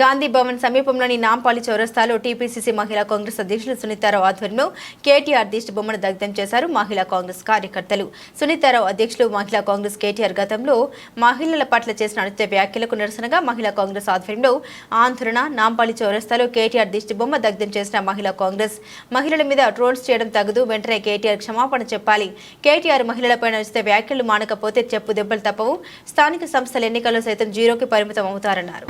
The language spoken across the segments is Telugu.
గాంధీ భవన్ సమీపంలోని నాంపల్లి చౌరస్తాలో టీపీసీసీ మహిళా కాంగ్రెస్ అధ్యక్షులు సునీతారావు ఆధ్వర్యంలో కేటీఆర్ దిష్టి బొమ్మను దగ్ధం చేశారు మహిళా కాంగ్రెస్ కార్యకర్తలు. సునీతారావు అధ్యక్షులు మహిళా కాంగ్రెస్ కేటీఆర్ గతంలో మహిళల పట్ల చేసిన అనుచిత వ్యాఖ్యలకు నిరసనగా మహిళా కాంగ్రెస్ ఆధ్వర్యంలో ఆందోళన. నాంపల్లి చౌరస్తాలో కేటీఆర్ దిష్టి బొమ్మ దగ్ధం చేసిన మహిళా కాంగ్రెస్ మహిళల మీద ట్రోల్స్ చేయడం తగదు, వెంటనే కేటీఆర్ క్షమాపణ చెప్పాలి. కేటీఆర్ మహిళలపై అనుచిత వ్యాఖ్యలు మానకపోతే చెప్పు దెబ్బలు తప్పవు. స్థానిక సంస్థల ఎన్నికల్లో సైతం జీరోకి పరిమితం అవుతారన్నారు.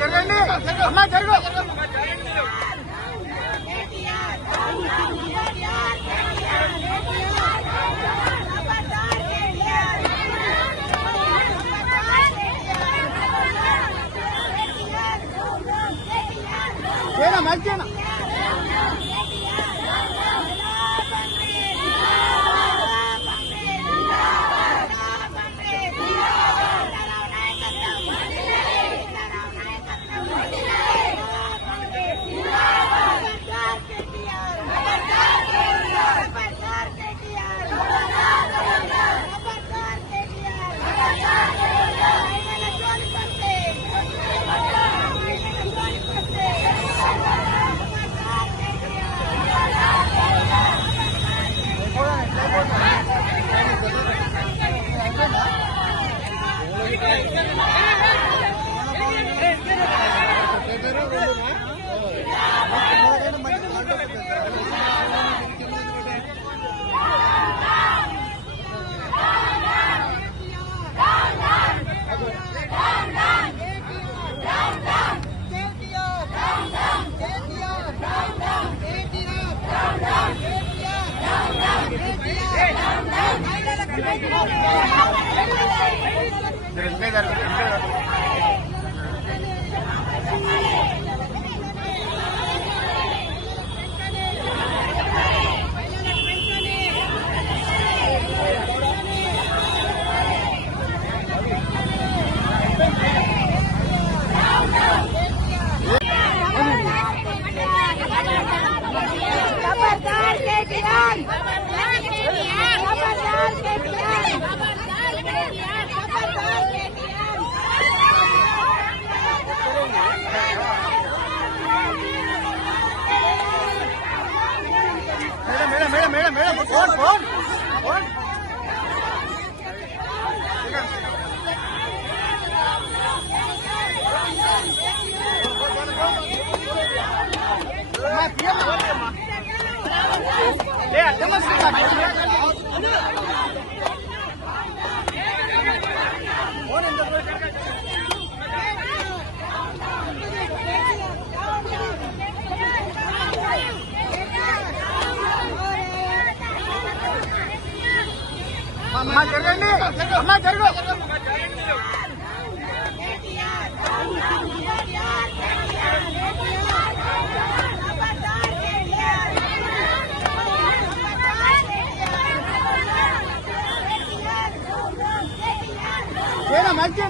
జరగండి అమ్మా జరుగు మంచిగా జరగండి అమ్మా జరుగు మంచిగా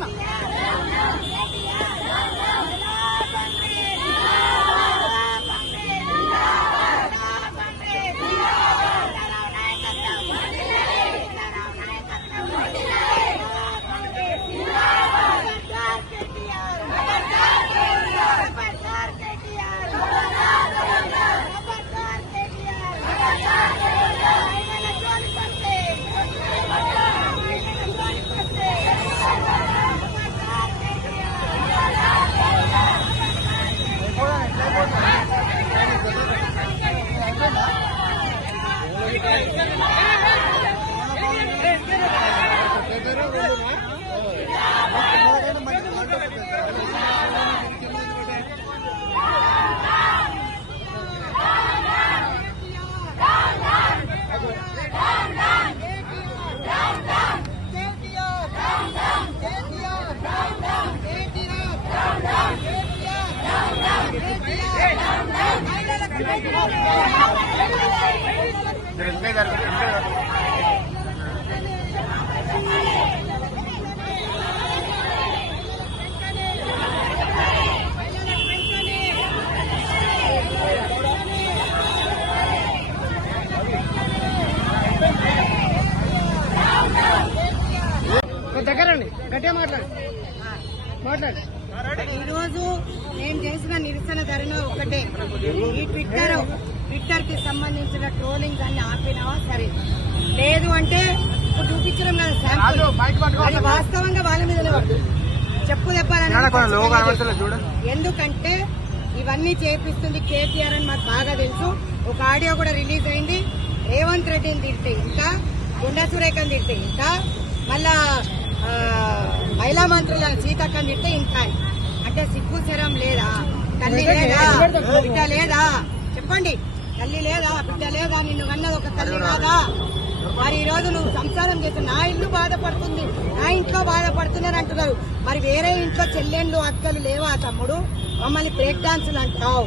దగ్గరండి గట్టిగా మాట్లాడు. ఈరోజు నేను చేసిన నిరసన ధరణ ఒకటే, ఈ ట్విట్టర్ కి సంబంధించిన ట్రోలింగ్ దాన్ని ఆపినావా సరే, లేదు అంటే ఇప్పుడు చూపించడం కదా శాంపుల్, అది వాస్తవంగా వాళ్ళ మీదనే పడుతుంది. చెప్పు చెప్పాలని, ఎందుకంటే ఇవన్నీ చేపిస్తుంది కేటీఆర్ అని మాకు బాగా తెలుసు. ఒక ఆడియో కూడా రిలీజ్ అయింది. రేవంత్ రెడ్డిని తిడితే ఇంకా, గుండా సురేఖని తిడితే ఇంకా, మళ్ళా మహిళా మంత్రుల సీతక్కని తిడితే ఇంకా. అంటే సిగ్గు శరం లేదా? తల్లి లేదా? బిడ్డ లేదా? చెప్పండి. తల్లి లేదా? బిడ్డ లేదా? నిన్ను కన్నది ఒక తల్లి కాదా? మరి ఈ రోజు నువ్వు సంసారం చేస్తే నా ఇల్లు బాధపడుతుంది, నా ఇంట్లో బాధపడుతున్నారు అంటున్నారు. మరి వేరే ఇంట్లో చెల్లెండ్లు అక్కలు లేవా తమ్ముడు? మమ్మల్ని బ్రేక్ డాన్సులు అంటావు.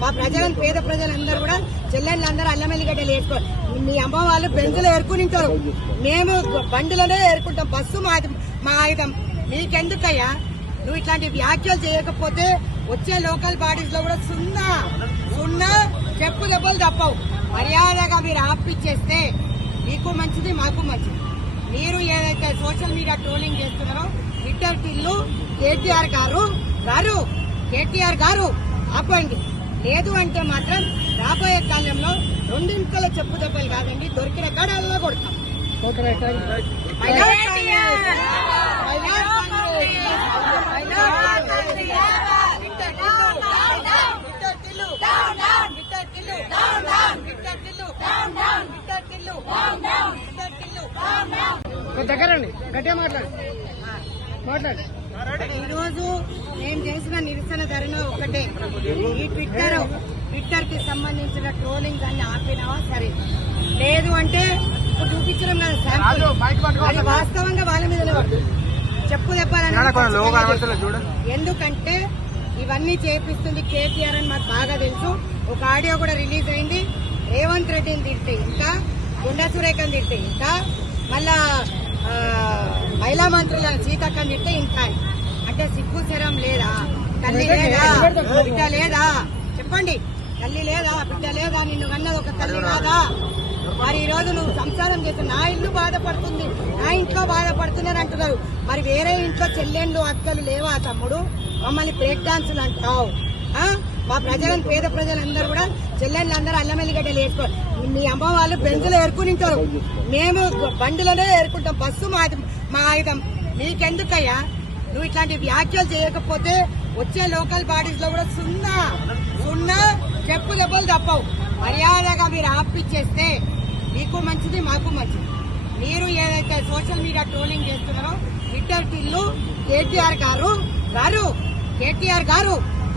మా ప్రజలను, పేద ప్రజలందరూ కూడా చెల్లెళ్ళందరూ అల్లమెల్లిగడ్డలు వేసుకో. మీ అమ్మ వాళ్ళు బెంజులు ఏరుకునింటారు, మేము బండులనే ఏరుకుంటాం. బస్సు మా ఆయుధం. మీకెందుకయ్యా? నువ్వు ఇట్లాంటి వ్యాఖ్యలు చేయకపోతే వచ్చే లోకల్ బాడీస్ లో కూడా సున్నా చెప్పు దెబ్బలు తప్పవు. మర్యాదగా మీరు ఆపిచ్చేస్తే మీకు మంచిది, మాకు మంచిది. మీరు ఏదైతే సోషల్ మీడియా ట్రోలింగ్ చేస్తున్నారో ట్విట్టర్ టిల్లు కేటీఆర్ గారు ఆపండి. లేదు అంటే మాత్రం రాబోయే కాలంలో రెండింతల చెప్పు దెబ్బలు కాదండి, దొరికిన గడాలలో కొడతాం. దగ్గరండి గట్టిగా మాట్లాడు. ఈరోజు నేను చేసిన నిరసన ధరణ ఒకటే, ఈ ట్విట్టర్ కి సంబంధించిన ట్రోలింగ్ దాన్ని ఆపినావా సరే, లేదు అంటే ఇప్పుడు చూపించడం కదా శాంపుల్, అది వాస్తవంగా వాళ్ళ మీదనే పడుతుంది. చెప్పు చెప్పాలని, ఎందుకంటే ఇవన్నీ చేపిస్తుంది కేటీఆర్ అని మాకు బాగా తెలుసు. ఒక ఆడియో కూడా రిలీజ్ అయింది. రేవంత్ రెడ్డిని తిడితే ఇంకా, గుండా సురేఖని తిడితే ఇంకా, మళ్ళా మహిళా మంత్రుల సీతక్కని తిడితే ఇంకా. అంటే సిగ్గు శరం లేదా? తల్లి లేదా? బిడ్డ లేదా? చెప్పండి. తల్లి లేదా? బిడ్డ లేదా? నిన్ను కన్నది ఒక తల్లి కాదా? మరి ఈ రోజు నువ్వు సంసారం చేస్తే నా ఇల్లు బాధపడుతుంది, నా ఇంట్లో బాధపడుతున్నారు అంటున్నారు. మరి వేరే ఇంట్లో చెల్లెండ్లు అక్కలు లేవా తమ్ముడు? మమ్మల్ని బ్రేక్ డాన్సులు అంటావు. మా ప్రజలను, పేద ప్రజలందరూ కూడా చెల్లెళ్ళందరూ అల్లమెల్లిగడ్డలు వేసుకో. మీ అమ్మ వాళ్ళు బెంజులు ఏరుకునింటారు, మేము బండులనే ఏరుకుంటాం. బస్సు మా ఆయుధం. మీకెందుకయ్యా? నువ్వు ఇట్లాంటి వ్యాఖ్యలు చేయకపోతే వచ్చే లోకల్ బాడీస్ లో కూడా సున్నా చెప్పు దెబ్బలు తప్పవు. మర్యాదగా మీరు ఆపిచ్చేస్తే మీకు మంచిది, మాకు మంచిది. మీరు ఏదైతే సోషల్ మీడియా ట్రోలింగ్ చేస్తున్నారో ట్విట్టర్ టిల్లు కేటీఆర్ గారు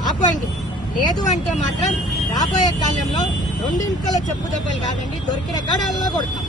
ఆపండి. లేదు అంటే మాత్రం రాబోయే కాలంలో రెండింతల చెప్పు దెబ్బలు కాదండి, దొరికిన గడాలలో కొడతాం.